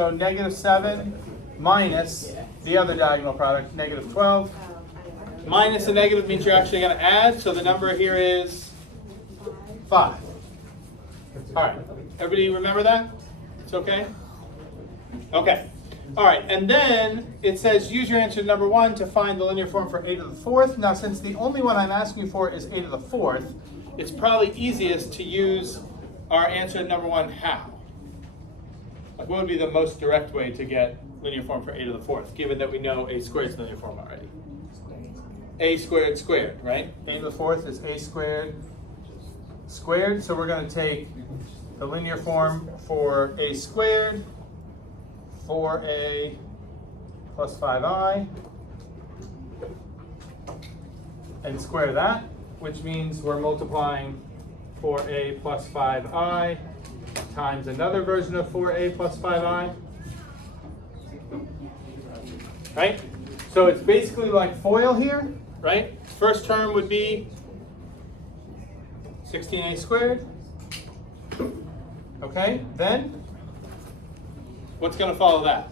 So negative 7 minus the other diagonal product, negative 12. Minus a negative means you're actually going to add, so the number here is 5. All right, everybody remember that? It's okay? Okay. All right, and then it says use your answer to number 1 to find the linear form for a to the 4th. Now, since the only one I'm asking you for is a to the 4th, it's probably easiest to use our answer to number 1 how? Like, what would be the most direct way to get linear form for a to the 4th, given that we know a squared is linear form already? A squared squared, right? A to the 4th is a squared squared, so we're going to take the linear form for a squared, 4a plus 5i, and square that, which means we're multiplying 4a plus 5i times another version of 4a plus 5i. Right? So it's basically like FOIL here, right? First term would be 16a squared. Okay, then what's going to follow that?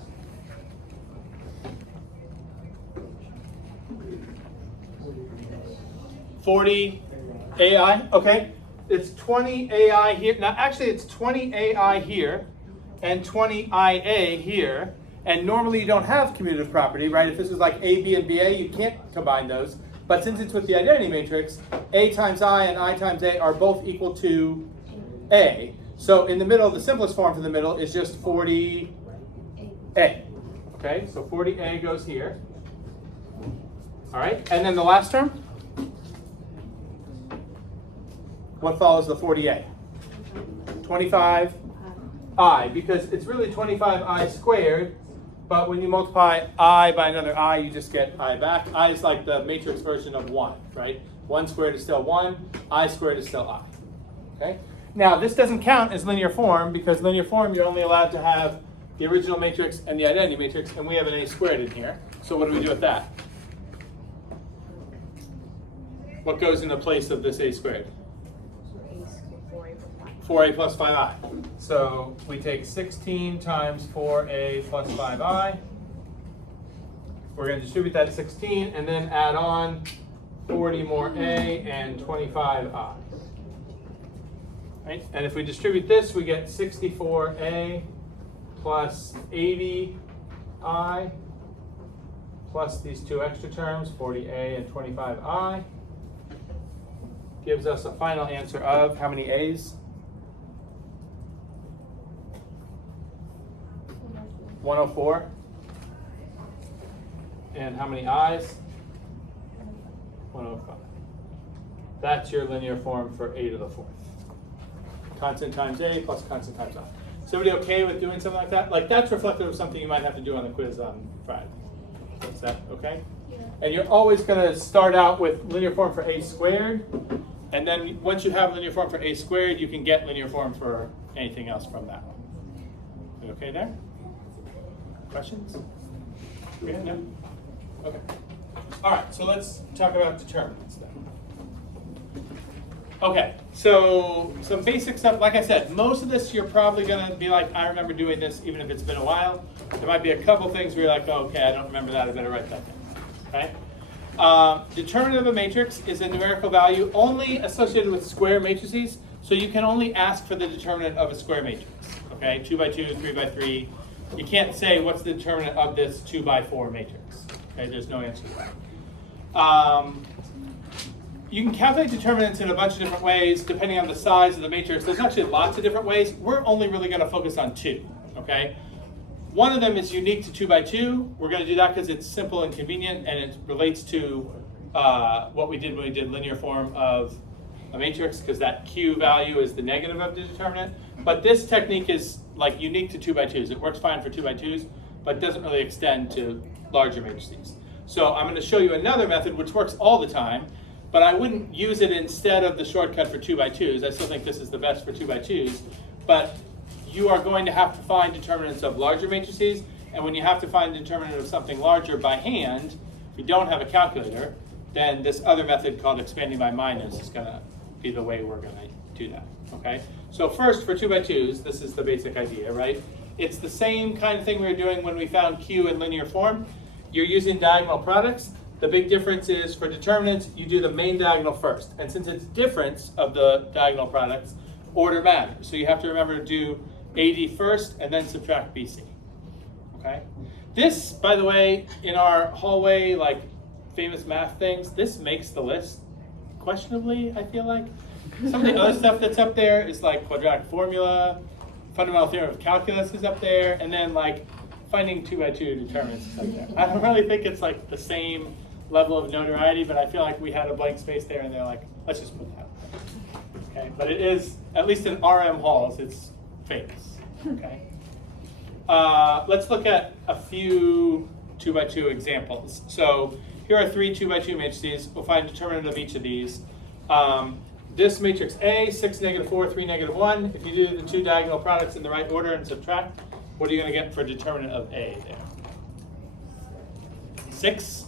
(40ai). Okay, it's 20 ai here. Now, actually, it's 20 ai here and 20 ia here. And normally you don't have commutative property, right? If this was like A, B, and BA, you can't combine those. But since it's with the identity matrix, A times I and I times A are both equal to A. So in the middle, the simplest form for the middle is just 40A. Okay, so 40A goes here. All right, and then the last term? What follows the 40A? 25I, because it's really 25I squared. But when you multiply I by another I, you just get I back. I is like the matrix version of 1, right? 1 squared is still 1. I squared is still I. Okay? Now, this doesn't count as linear form because linear form, you're only allowed to have the original matrix and the identity matrix, and we have an A squared in here. So what do we do with that? What goes in the place of this A squared? 4a plus 5i. So we take 16 times 4a plus 5i. We're going to distribute that 16 and then add on 40 more a and 25i. Right? And if we distribute this, we get 64a plus 80i plus these two extra terms, 40a and 25i. Gives us a final answer of how many a's? 104. And how many i's? 105. That's your linear form for a to the 4th. Constant times a plus constant times I. Is everybody okay with doing something like that? Like, that's reflective of something you might have to do on the quiz on Friday. Is that okay? Yeah. And you're always going to start out with linear form for a squared. And then once you have linear form for a squared, you can get linear form for anything else from that one. You okay there? Questions? Yeah, no? Okay. All right, so let's talk about determinants then. Okay, so some basic stuff. Like I said, most of this you're probably going to be like, I remember doing this even if it's been a while. There might be a couple things where you're like, oh, okay, I don't remember that. I better write that down. Okay? Determinant of a matrix is a numerical value only associated with square matrices. So you can only ask for the determinant of a square matrix. Okay, 2 by 2, 3 by 3. You can't say what's the determinant of this 2 by 4 matrix. Okay, there's no answer to that. You can calculate determinants in a bunch of different ways depending on the size of the matrix. There's actually lots of different ways. We're only really going to focus on 2. Okay, one of them is unique to 2 by 2. We're going to do that because it's simple and convenient, and it relates to what we did when we did linear form of a matrix, because that Q value is the negative of the determinant. But this technique is like unique to 2 by 2s. It works fine for 2 by 2s, but doesn't really extend to larger matrices. So I'm going to show you another method which works all the time, but I wouldn't use it instead of the shortcut for 2 by 2s. I still think this is the best for 2 by 2s, but you are going to have to find determinants of larger matrices, and when you have to find the determinant of something larger by hand, if you don't have a calculator, then this other method called expanding by minus is going to be the way we're going to do that. Okay? So first, for 2 by 2s, this is the basic idea, right? it's the same kind of thing we were doing when we found Q in linear form. You're using diagonal products. The big difference is for determinants, you do the main diagonal first. And since it's difference of the diagonal products, order matters. So you have to remember to do AD first and then subtract BC. Okay? This, by the way, in our hallway, like famous math things, this makes the list questionably, I feel like. Some of the other stuff that's up there is like quadratic formula, fundamental theorem of calculus is up there, and then like finding 2x2 determinants is up there. I don't really think it's like the same level of notoriety, but I feel like we had a blank space there and they're like, let's just put that. Okay, but it is, at least in RM halls, it's famous. Okay. Let's look at a few 2x2 examples. So here are 3 2x2 matrices. We'll find determinant of each of these. This matrix A, 6, -4, 3, -1. If you do the 2 diagonal products in the right order and subtract, what are you going to get for determinant of A there? 6,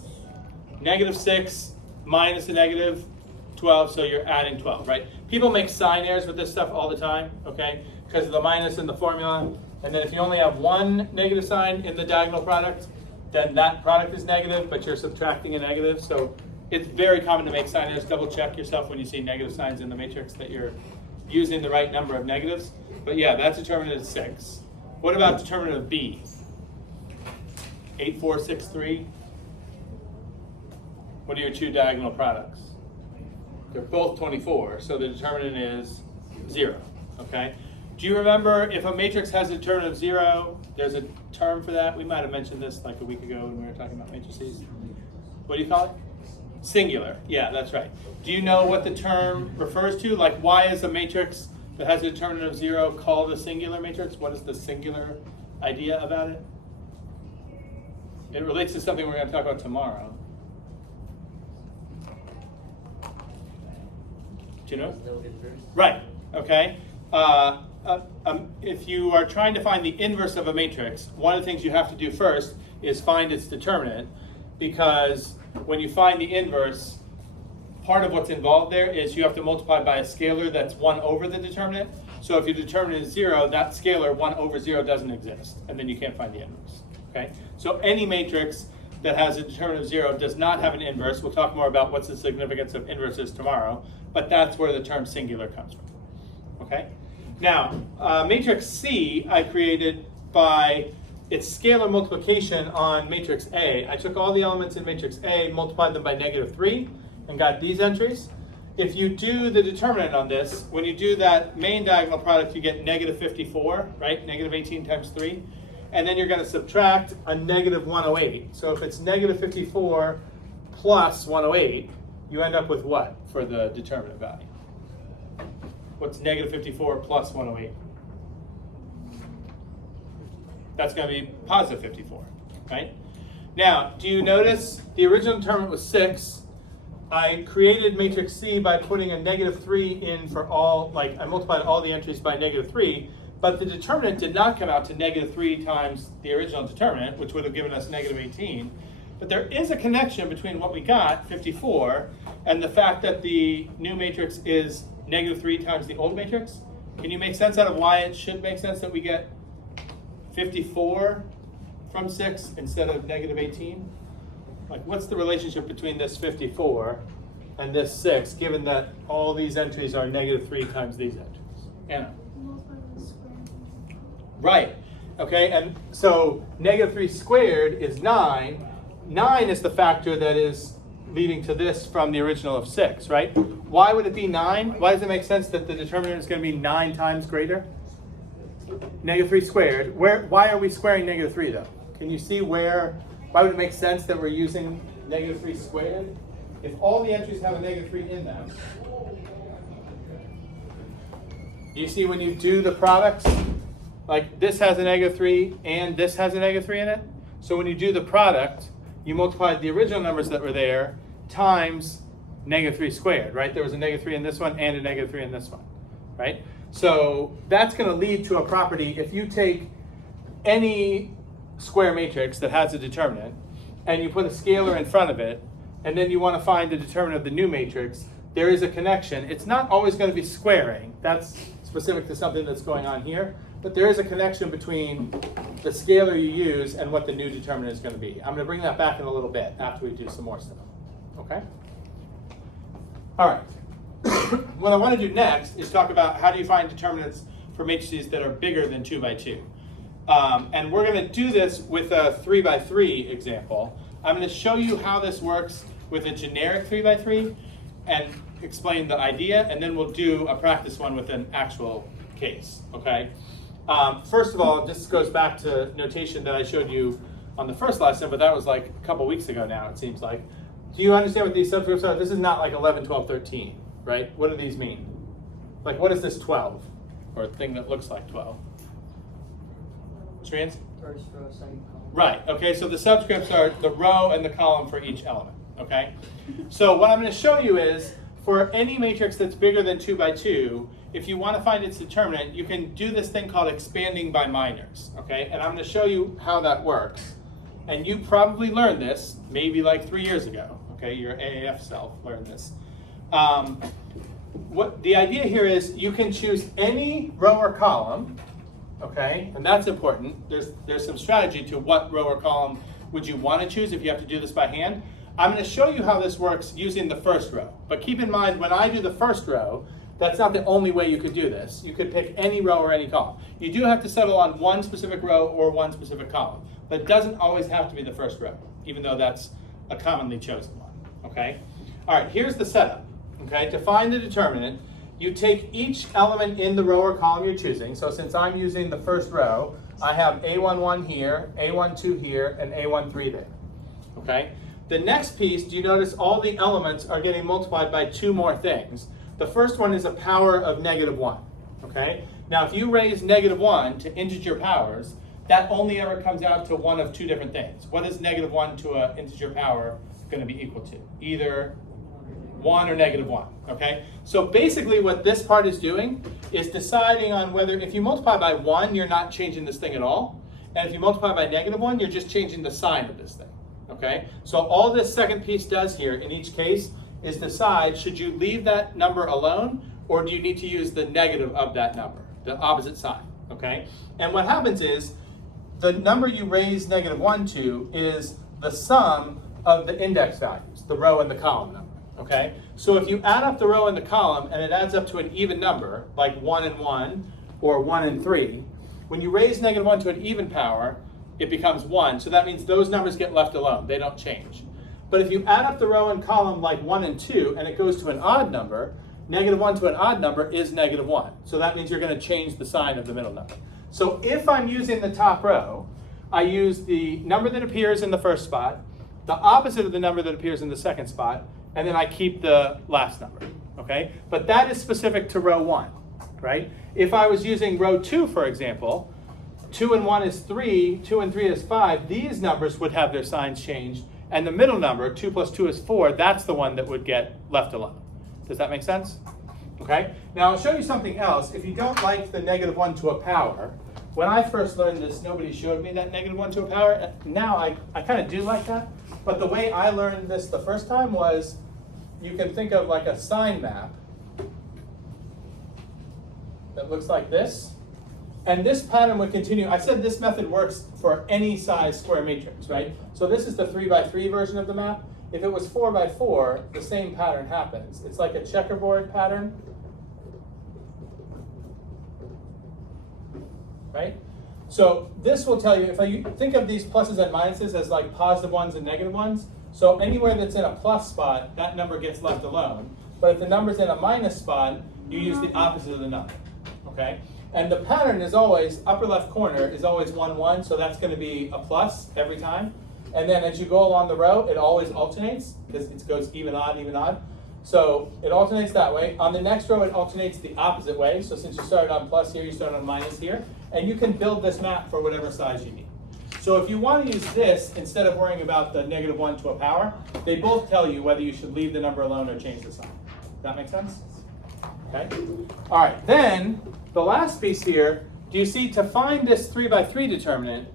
-6, minus a -12, so you're adding 12, right? People make sign errors with this stuff all the time, okay? Because of the minus in the formula. And then if you only have one negative sign in the diagonal product, then that product is negative, but you're subtracting a negative. So it's very common to make sign errors. Double check yourself when you see negative signs in the matrix that you're using the right number of negatives. But yeah, that's determinant of 6. What about determinant of B? 8, 4, 6, 3. What are your 2 diagonal products? They're both 24, so the determinant is 0, okay? Do you remember if a matrix has a determinant of 0, there's a term for that? We might have mentioned this like a week ago when we were talking about matrices. What do you call it? Singular, yeah, that's right. Do you know what the term refers to? Like, why is a matrix that has a determinant of 0 called a singular matrix? What is the singular idea about it? It relates to something we're going to talk about tomorrow. Do you know? No inverse. Right, okay. If you are trying to find the inverse of a matrix, one of the things you have to do first is find its determinant, because when you find the inverse, part of what's involved there is you have to multiply by a scalar that's 1 over the determinant. So if your determinant is 0, that scalar 1 over 0 doesn't exist, and then you can't find the inverse. Okay? So any matrix that has a determinant of 0 does not have an inverse. We'll talk more about what's the significance of inverses tomorrow, but that's where the term singular comes from. Okay? Now, matrix C I created by its scalar multiplication on matrix A. I took all the elements in matrix A, multiplied them by -3, and got these entries. If you do the determinant on this, when you do that main diagonal product, you get -54, right? -18 times 3. And then you're going to subtract a -108. So if it's -54 plus 108, you end up with what for the determinant value? What's -54 plus 108? That's going to be positive 54, right? Now, do you notice the original determinant was 6? I created matrix C by putting a -3 in for all, like I multiplied all the entries by -3, but the determinant did not come out to -3 times the original determinant, which would have given us -18. But there is a connection between what we got, 54, and the fact that the new matrix is -3 times the old matrix. Can you make sense out of why it should make sense that we get 54 from 6 instead of -18? Like, what's the relationship between this 54 and this 6, given that all these entries are -3 times these entries? Anna? Right, okay, and so -3 squared is 9. 9 is the factor that is leading to this from the original of 6, right? Why would it be 9? Why does it make sense that the determinant is going to be 9 times greater? -3 squared. Why are we squaring -3 though? Can you see why would it make sense that we're using -3 squared? If all the entries have a -3 in them, you see when you do the products, like this has a -3 and this has a -3 in it. So when you do the product, you multiplied the original numbers that were there times -3 squared, right? There was a -3 in this one and a -3 in this one, right? So that's going to lead to a property. If you take any square matrix that has a determinant and you put a scalar in front of it, and then you want to find the determinant of the new matrix, there is a connection. It's not always going to be squaring. That's specific to something that's going on here. but there is a connection between the scalar you use and what the new determinant is going to be. I'm going to bring that back in a little bit after we do some more stuff. Okay? All right. What I want to do next is talk about how do you find determinants for matrices that are bigger than 2 by 2. And we're going to do this with a 3 by 3 example. I'm going to show you how this works with a generic 3 by 3 and explain the idea, and then we'll do a practice one with an actual case, okay? First of all, this goes back to notation that I showed you on the first lesson, but that was like a couple weeks ago now, it seems like. Do you understand what these subgroups are? This is not like 11, 12, 13, right? What do these mean? Like, what is this 12? Or a thing that looks like 12? Strands? First row, second column. Right, okay, so the subscripts are the row and the column for each element, okay? So what I'm going to show you is, for any matrix that's bigger than 2 by 2, if you want to find its determinant, you can do this thing called expanding by minors, okay? And I'm going to show you how that works. And you probably learned this, maybe like 3 years ago, okay? Your AAF self learned this. What the idea here is, you can choose any row or column, okay? And that's important. There's some strategy to what row or column would you want to choose if you have to do this by hand. I'm going to show you how this works using the first row. But keep in mind, when I do the first row, that's not the only way you could do this. You could pick any row or any column. You do have to settle on one specific row or one specific column. But it doesn't always have to be the first row, even though that's a commonly chosen one, okay? All right, here's the setup, okay? To find the determinant, you take each element in the row or column you're choosing. So since I'm using the first row, I have A11 here, A12 here, and A13 there, okay? The next piece, do you notice all the elements are getting multiplied by 2 more things? The first one is a power of -1, okay? Now, if you raise -1 to integer powers, that only ever comes out to one of 2 different things. What is -1 to an integer power going to be equal to? Either 1 or -1, okay? So basically what this part is doing is deciding on whether, if you multiply by 1, you're not changing this thing at all. And if you multiply by -1, you're just changing the sign of this thing. Okay, so all this second piece does here in each case is decide, should you leave that number alone, or do you need to use the negative of that number, the opposite sign, okay? And what happens is, the number you raise -1 to is the sum of the index values, the row and the column number, okay? So if you add up the row and the column and it adds up to an even number, like 1 and 1, or 1 and 3, when you raise -1 to an even power, it becomes 1, so that means those numbers get left alone, they don't change. But if you add up the row and column like 1 and 2, and it goes to an odd number, -1 to an odd number is -1. So that means you're going to change the sign of the middle number. So if I'm using the top row, I use the number that appears in the first spot, the opposite of the number that appears in the second spot, and then I keep the last number, okay? But that is specific to row 1, right? If I was using row 2, for example, 2 and 1 is 3, 2 and 3 is 5, these numbers would have their signs changed, and the middle number, 2 plus 2 is 4, that's the one that would get left alone. Does that make sense? Okay, now I'll show you something else. If you don't like the -1 to a power, when I first learned this, nobody showed me that -1 to a power. Now I kind of do like that, but the way I learned this the first time was, you can think of like a sign map that looks like this. And this pattern would continue. I said this method works for any size square matrix, right? So this is the 3 by 3 version of the map. If it was 4 by 4, the same pattern happens. It's like a checkerboard pattern, right? So this will tell you, if I think of these pluses and minuses as like positive ones and negative ones, so anywhere that's in a plus spot, that number gets left alone. But if the number's in a minus spot, you use the opposite of the number, okay? And the pattern is always, upper left corner is always 1, 1, so that's going to be a plus every time. And then as you go along the row, it always alternates, because it goes even, odd, even, odd. So it alternates that way. On the next row, it alternates the opposite way. So since you started on plus here, you start on minus here. And you can build this map for whatever size you need. So if you want to use this, instead of worrying about the -1 to a power, they both tell you whether you should leave the number alone or change the sign. Does that make sense? Okay. All right, then the last piece here, do you see, to find this 3 by 3 determinant,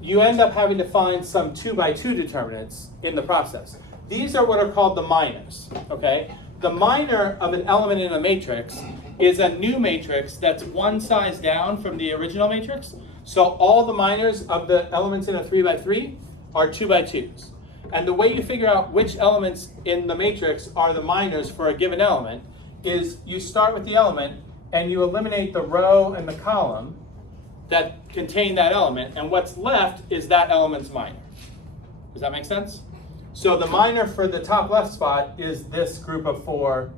you end up having to find some 2 by 2 determinants in the process. These are what are called the minors, okay? The minor of an element in a matrix is a new matrix that's one size down from the original matrix. So all the minors of the elements in a 3x3 are 2x2s. And the way you figure out which elements in the matrix are the minors for a given element is you start with the element and you eliminate the row and the column that contain that element, and what's left is that element's minor. Does that make sense? So the minor for the top left spot is this group of 4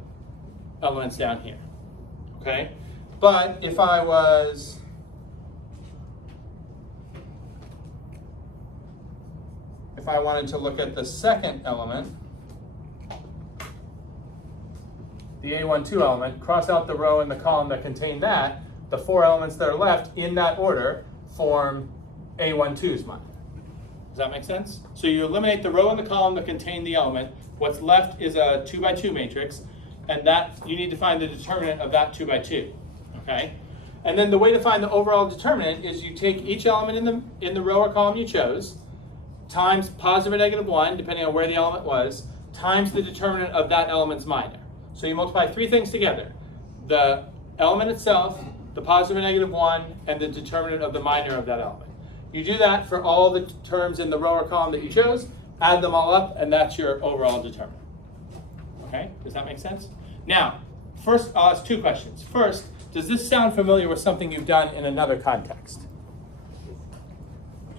elements down here. Okay? But if I wanted to look at the second element, the A12 element, cross out the row and the column that contain that, the 4 elements that are left in that order form A12's minor. Does that make sense? So you eliminate the row and the column that contain the element. What's left is a 2x2 matrix, and that you need to find the determinant of that 2x2. Okay? And then the way to find the overall determinant is you take each element in the row or column you chose, times positive or negative 1, depending on where the element was, times the determinant of that element's minor. So you multiply 3 things together: the element itself, the positive or negative 1, and the determinant of the minor of that element. You do that for all the terms in the row or column that you chose, add them all up, and that's your overall determinant. Okay, does that make sense? Now, first I'll ask 2 questions. First, does this sound familiar with something you've done in another context?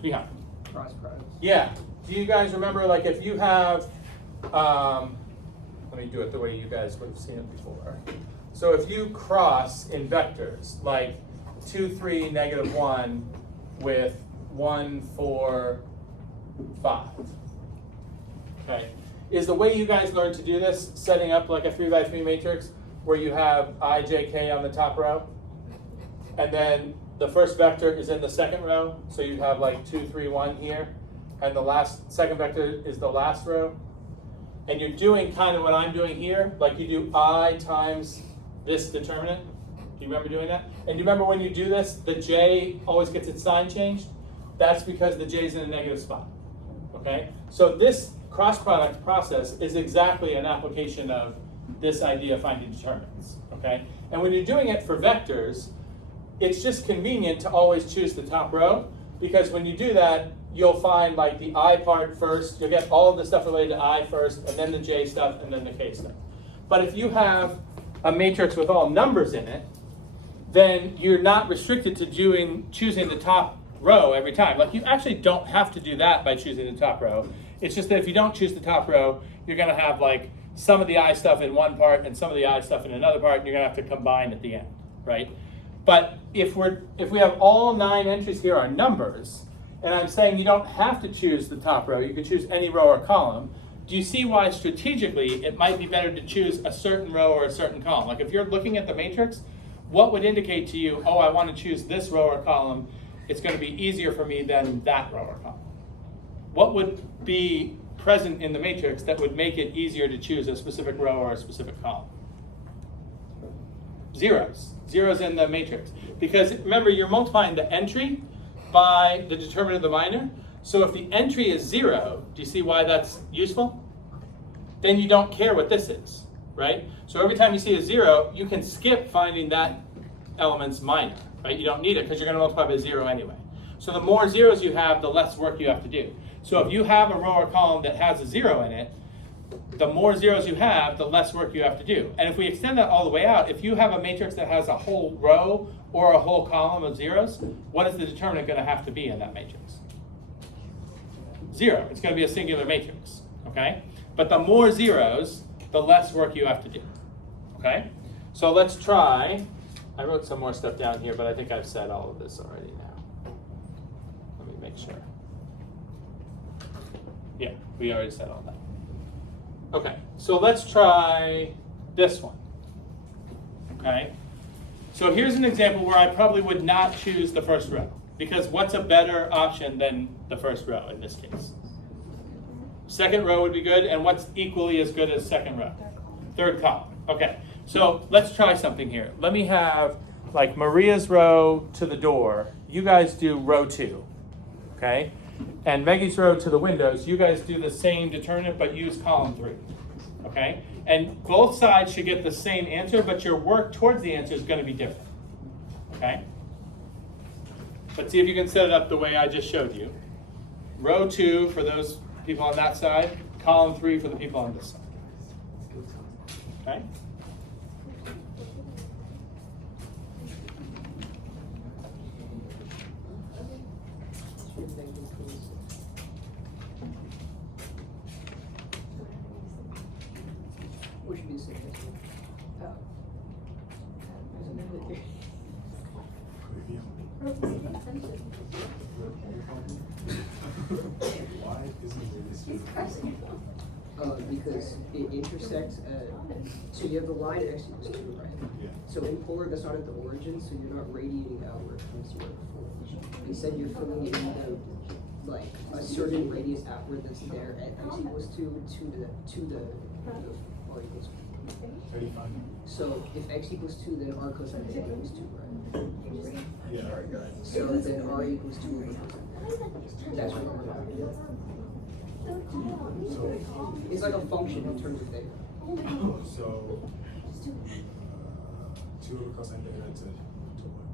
Yeah. Cross products. Yeah. Do you guys remember, like, if you have, let me do it the way you guys would have seen it before. So if you cross in vectors, like 2, 3, negative 1 with 1, 4, 5. Okay. Is the way you guys learn to do this setting up like a 3x3 matrix where you have I, J, K on the top row, and then the first vector is in the second row, so you have like 2, 3, 1 here, and the second vector is the last row, and you're doing kind of what I'm doing here, like you do I times this determinant. Do you remember doing that? And do you remember when you do this, the J always gets its sign changed? That's because the J is in a negative spot. Okay? So this cross product process is exactly an application of this idea of finding determinants. Okay? And when you're doing it for vectors, it's just convenient to always choose the top row, because when you do that, you'll find like the I part first. You'll get all of the stuff related to I first, and then the J stuff, and then the K stuff. But if you have a matrix with all numbers in it, then you're not restricted to choosing the top row every time. Like, you actually don't have to do that by choosing the top row. It's just that if you don't choose the top row, you're going to have like some of the I stuff in one part and some of the I stuff in another part, and you're going to have to combine at the end, right? But if we have all 9 entries here are numbers, and I'm saying you don't have to choose the top row, you can choose any row or column, do you see why strategically it might be better to choose a certain row or a certain column? Like if you're looking at the matrix, what would indicate to you, oh, I want to choose this row or column, it's going to be easier for me than that row or column? What would be present in the matrix that would make it easier to choose a specific row or a specific column? Zeros. Zeros in the matrix. Because remember, you're multiplying the entry by the determinant of the minor. So if the entry is 0, do you see why that's useful? Then you don't care what this is, right? So every time you see a 0, you can skip finding that element's minor, right? You don't need it because you're going to multiply by 0 anyway. So the more zeros you have, the less work you have to do. So if you have a row or column that has a 0 in it, the more zeros you have, the less work you have to do. And if we extend that all the way out, if you have a matrix that has a whole row or a whole column of zeros, what is the determinant going to have to be in that matrix? 0. It's going to be a singular matrix, okay? But the more zeros, the less work you have to do, okay? So let's try. I wrote some more stuff down here, but I think I've said all of this already now. Let me make sure. Yeah, we already said all that. Okay, so let's try this one, okay? So here's an example where I probably would not choose the first row, because what's a better option than the first row in this case? Second row would be good, and what's equally as good as second row? Third column. Okay, so let's try something here. Let me have like Maria's row to the door. You guys do row 2, okay? And Maggie's row to the windows. You guys do the same determinant, but use column 3, okay? okay? And both sides should get the same answer, but your work towards the answer is going to be different, okay? Let's see if you can set it up the way I just showed you. Row 2 for those people on that side, column 3 for the people on this side, okay? What should be the same? Why isn't this? Because it intersects at, so you have the line at x equals 2, right? Yeah. So in polar, that's not at the origin, so you're not radiating outward from 0 to 4. Instead, you're filling it in the, like, a certain radius outward that's there at x equals 2 to the r equals 2. 35. So if x equals 2, then r cosine theta equals 2, right? Yeah. So then r equals 2 over cosine. That's what we're doing. So, It's like a function in terms of theta. so 2 over cosine theta to what?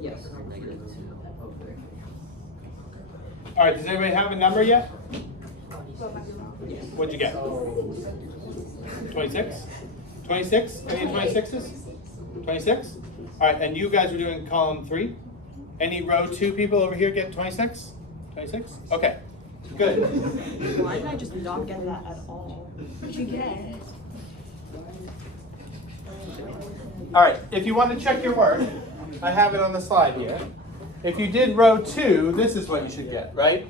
Yes. All right, does anybody have a number yet? Yes. What'd you get? 26? 26? Any 26s? 26? All right, and you guys were doing column 3? Any row 2 people over here get 26? 26? Okay, good. Why did I just not get that at all? What'd you get? All right, if you want to check your work, I have it on the slide here. If you did row 2, this is what you should get, right?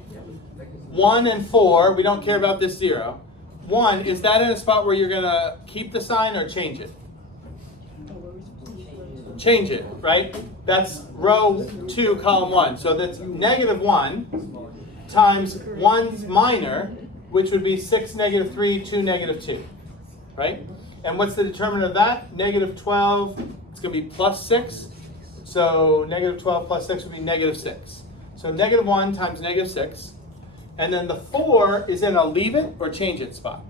1 and 4, we don't care about this 0. 1, is that in a spot where you're going to keep the sign or change it? Change it, right? That's row 2, column 1. So that's -1 times 1's minor, which would be 6, -3, 2, -2, right? And what's the determinant of that? -12, it's going to be +6. So -12 plus 6 would be -6. So -1 times -6. And then the 4 is in a leave it or change it spot.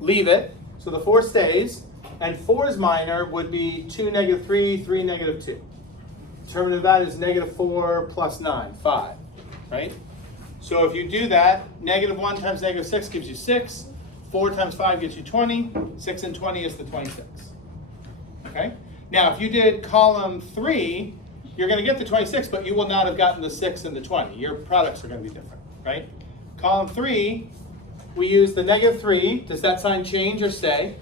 Leave it, so the 4 stays. And 4's minor would be 2, -3, 3, -2. Determinant of that is -4 plus 9, 5, right? So if you do that, -1 times -6 gives you 6. 4 times 5 gets you 20. 6 and 20 is the 26. Okay? Now, if you did column 3, you're going to get the 26, but you will not have gotten the 6 and the 20. Your products are going to be different, right? Column 3, we use the -3. Does that sign change or stay?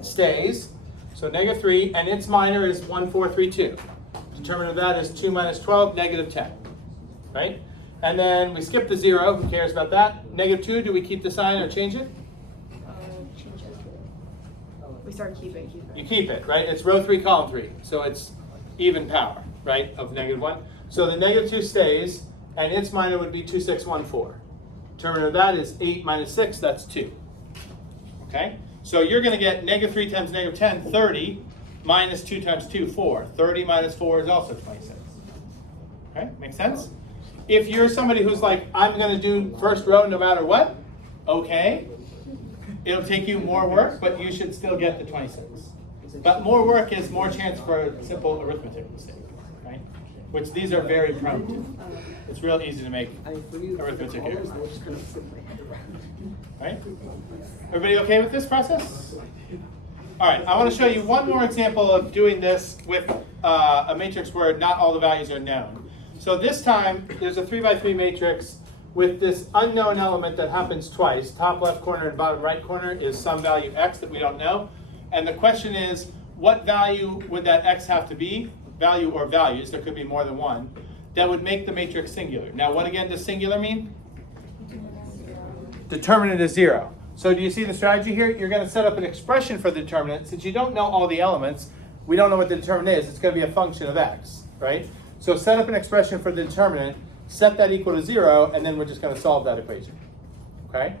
Stays. So -3, and its minor is 1, 4, 3, 2. Determinant of that is 2 minus 12, -10, right? And then we skip the 0. Who cares about that? -2, do we keep the sign or change it? Change it. We start keep it. You keep it, right? It's row 3, column 3. So it's even power, right, of -1. So the -2 stays, and its minor would be 2, 6, 1, 4. Determinant of that is 8 minus 6, that's 2. Okay? So you're going to get -3 times -10, 30, minus 2 times 2, 4. 30 minus 4 is also 26. Okay? Make sense? If you're somebody who's like, I'm going to do first row no matter what, okay. It'll take you more work, but you should still get the 26. But more work is more chance for a simple arithmetic mistake, right? Which these are very prone to. It's real easy to make I mean, for you, arithmetic the errors. colors, we'll just kind of flip my head around. Right? Everybody okay with this process? All right, I want to show you one more example of doing this with a matrix where not all the values are known. So this time, there's a 3 by 3 matrix with this unknown element that happens twice. Top left corner and bottom right corner is some value x that we don't know. And the question is, what value would that x have to be? Value or values, there could be more than one, that would make the matrix singular. Now, what again does singular mean? Determinant is 0. So do you see the strategy here? You're going to set up an expression for the determinant. Since you don't know all the elements, we don't know what the determinant is. It's going to be a function of x, right? So set up an expression for the determinant, set that equal to 0, and then we're just going to solve that equation, okay?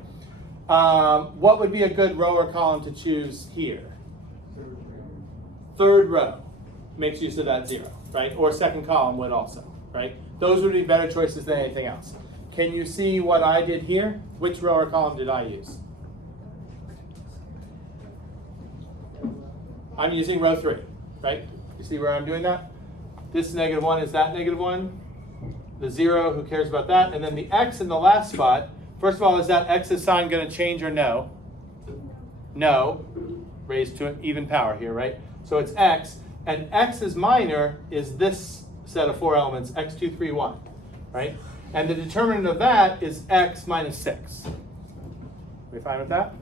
What would be a good row or column to choose here? Third row makes use of that 0, right? Or second column would also, right? Those would be better choices than anything else. can you see what I did here? Which row or column did I use? I'm using row 3, right? You see where I'm doing that? This -1 is that -1. The 0, who cares about that? And then the x in the last spot, first of all, is that x's sign going to change or no? No, raised to an even power here, right? So it's x, and x's minor is this set of 4 elements, x, 2, 3, 1, right? And the determinant of that is x minus 6. We fine with that?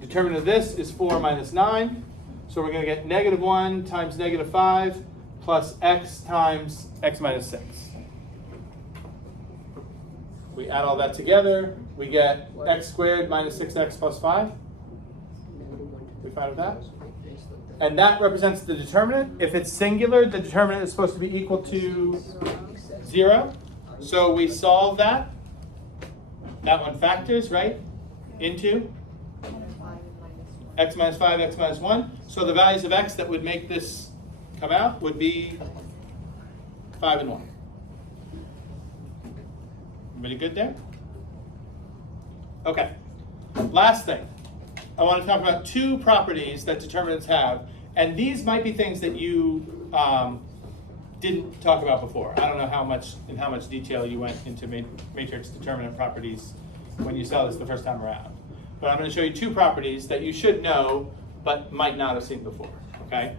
Determinant of this is 4 minus 9. So we're going to get -1 times -5 plus x times x minus 6. We add all that together, we get x squared minus 6x plus 5. We fine with that? And that represents the determinant. If it's singular, the determinant is supposed to be equal to 0. So we solve that. That one factors, right? Into x minus 5, x minus 1. So the values of x that would make this come out would be 5 and 1. Everybody good there? Okay. Last thing. I want to talk about 2 properties that determinants have. And these might be things that you didn't talk about before. I don't know how much detail you went into matrix determinant properties when you saw this the first time around. But I'm going to show you 2 properties that you should know but might not have seen before. Okay?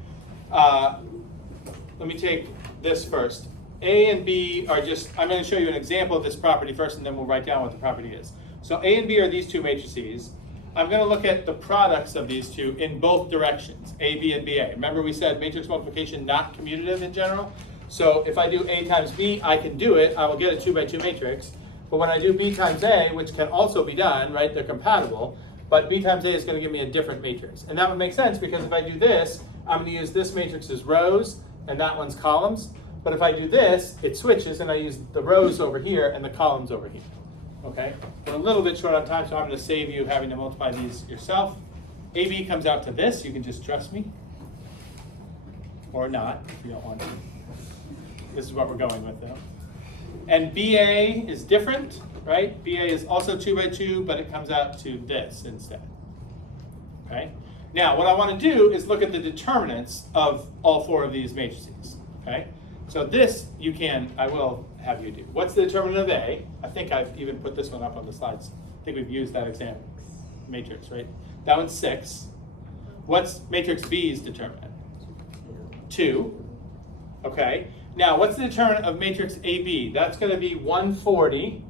Let me take this first. A and B are just, I'm going to show you an example of this property first, and then we'll write down what the property is. So A and B are these 2 matrices. I'm going to look at the products of these 2 in both directions, A, B, and BA. Remember we said matrix multiplication not commutative in general? So if I do A times B, I can do it. I will get a 2 by 2 matrix. But when I do B times A, which can also be done, right, they're compatible, but B times A is going to give me a different matrix. And that would make sense because if I do this, I'm going to use this matrix as rows and that one's columns. But if I do this, it switches and I use the rows over here and the columns over here. Okay? We're a little bit short on time, so I'm going to save you having to multiply these yourself. AB comes out to this. You can just trust me. Or not, if you don't want to. This is what we're going with, though. And BA is different, right? BA is also 2 by 2, but it comes out to this instead. Okay? Now, what I want to do is look at the determinants of all 4 of these matrices. Okay? So this, I will have you do. What's the determinant of A? I think I've even put this one up on the slides. I think we've used that example. Matrix, right? That one's 6. What's matrix B's determinant? 2. Okay. Now, what's the determinant of matrix AB? That's going to be 140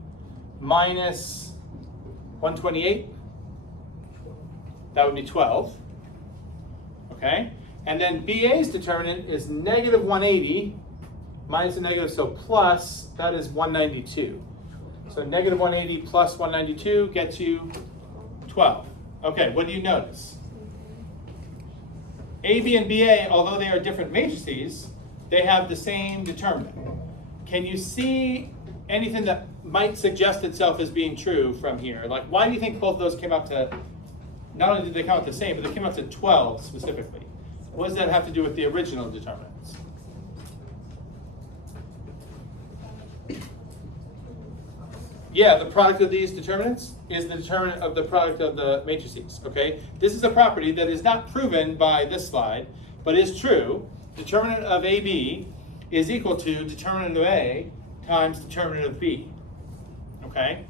minus 128. That would be 12. Okay. And then BA's determinant is negative 180 minus a negative, so plus, that is 192. So negative 180 plus 192 gets you 12. Okay, what do you notice? AB and BA, although they are different matrices, they have the same determinant. Can you see anything that might suggest itself as being true from here? Like, why do you think both of those came out to, not only did they come out the same, but they came out to 12 specifically? What does that have to do with the original determinants? Yeah, the product of these determinants is the determinant of the product of the matrices, okay? This is a property that is not proven by this slide, but is true. Determinant of AB is equal to determinant of A times determinant of B, okay?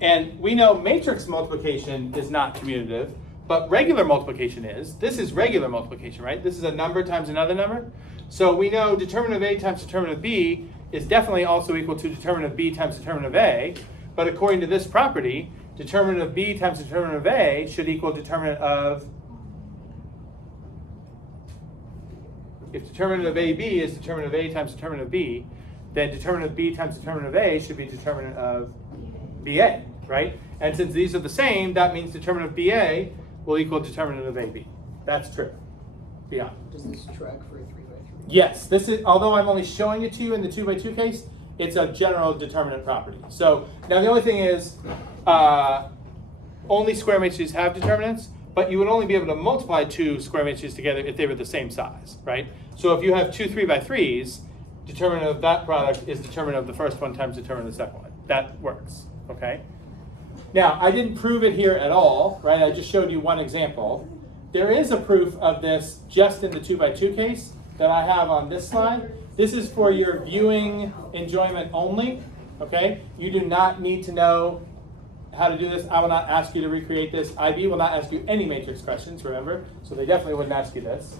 And we know matrix multiplication is not commutative, but regular multiplication is. This is regular multiplication, right? This is a number times another number. So we know determinant of A times determinant of B is definitely also equal to determinant of B times determinant of A. But according to this property, determinant of B times determinant of A should equal determinant of, if determinant of AB is determinant of A times determinant of B, then determinant of B times determinant of A should be determinant of BA, right? And since these are the same, that means determinant of BA will equal determinant of AB. That's true. Beyond. Does this track for a 3 by 3? Yes, this is, although I'm only showing it to you in the 2 by 2 case, it's a general determinant property. So now the only thing is, only square matrices have determinants, but you would only be able to multiply 2 square matrices together if they were the same size, right? So if you have 2 3 by 3s, determinant of that product is determinant of the first one times determinant of the second one. that works, okay? Now, I didn't prove it here at all, right? I just showed you one example. There is a proof of this just in the 2x2 case that I have on this slide. This is for your viewing enjoyment only, okay? You do not need to know how to do this. I will not ask you to recreate this. IB will not ask you any matrix questions, remember? So they definitely wouldn't ask you this.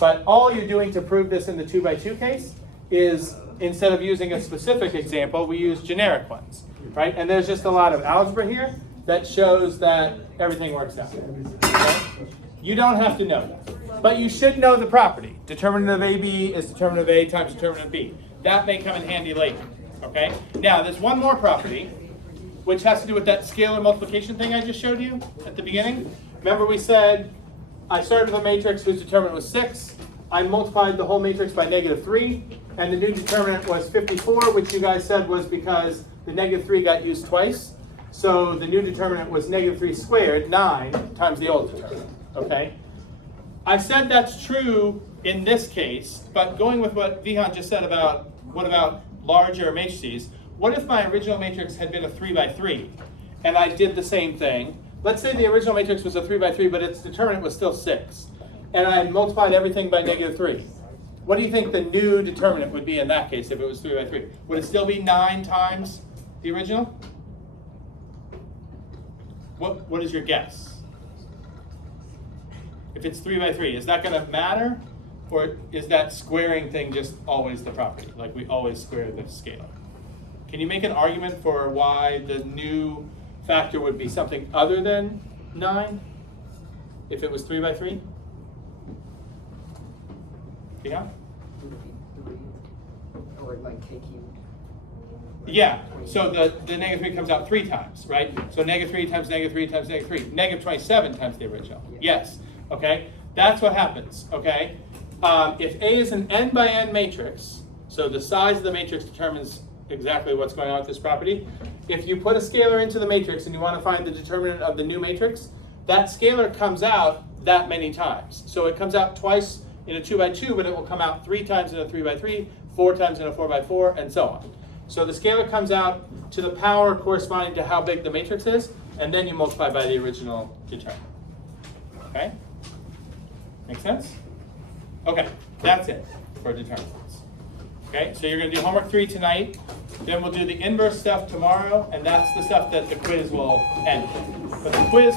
But all you're doing to prove this in the 2x2 case is, instead of using a specific example, we use generic ones, right? And there's just a lot of algebra here that shows that everything works out. Okay? You don't have to know that, but you should know the property. Determinant of AB is determinant of A times determinant of B. That may come in handy later, okay? Now, there's one more property, which has to do with that scalar multiplication thing I just showed you at the beginning. Remember we said I started with a matrix whose determinant was 6. I multiplied the whole matrix by -3, and the new determinant was 54, which you guys said was because the -3 got used twice. So the new determinant was -3 squared, 9, times the old determinant, okay? I said that's true in this case, but going with what Vihan just said about, what about larger matrices, what if my original matrix had been a 3x3, and I did the same thing? Let's say the original matrix was a 3x3, but its determinant was still 6, and I had multiplied everything by -3. What do you think the new determinant would be in that case if it was 3x3? Would it still be 9 times the original? What is your guess? If it's 3x3, is that going to matter? Or is that squaring thing just always the property? Like we always square the scalar? Can you make an argument for why the new factor would be something other than 9 if it was 3x3? Yeah? Or like K cubed. Yeah, so the -3 comes out 3 times, right? So -3 times -3 times -3, -27 times the original. Yes, okay? That's what happens, okay? If A is an n by n matrix, so the size of the matrix determines exactly what's going on with this property. If you put a scalar into the matrix and you want to find the determinant of the new matrix, that scalar comes out that many times. So it comes out twice in a 2x2, but it will come out 3 times in a 3x3, 4 times in a 4x4, and so on. So the scalar comes out to the power corresponding to how big the matrix is, and then you multiply by the original determinant. Okay? Make sense? Okay, that's it for determinants. Okay, so you're going to do homework 3 tonight, then we'll do the inverse stuff tomorrow, and that's the stuff that the quiz will end with. But the quiz